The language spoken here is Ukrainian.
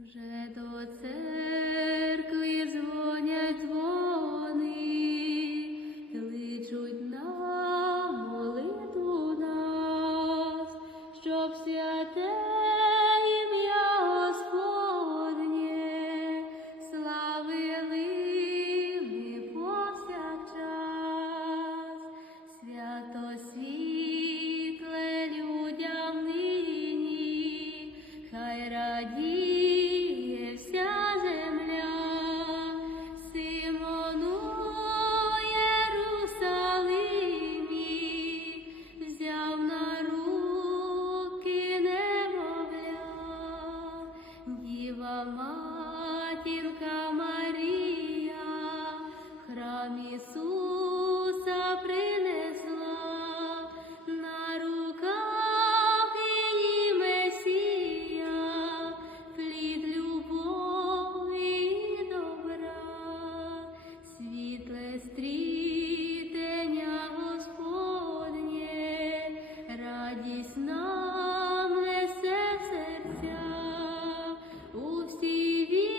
Вже до церкви дзвонять дзвони, кличуть на молитву нас, щоб святе Діва матінка Марія, храм Иисуса принесла. TV